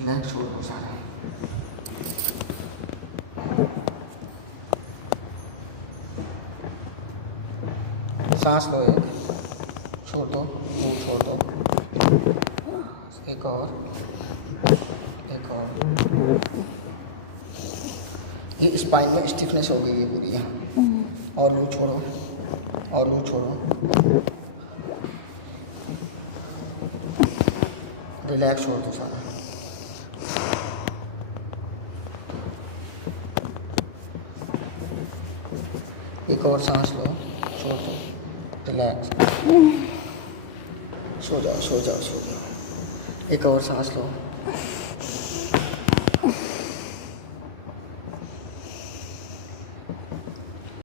Relax छोड़ दो सारा। सांस लो, एक छोड़ दो, वो छोड़ दो, एक और, एक और। ये स्पाइन में स्टिफनेस हो गई है पूरी यहाँ। और वो छोड़ो, और वो छोड़ो, रिलैक्स छोड़ दो सारा। एक और सांस लो, छोड़ दो, रिलैक्स, सो जाओ, सो जाओ, सो जाओ। एक और सांस लो।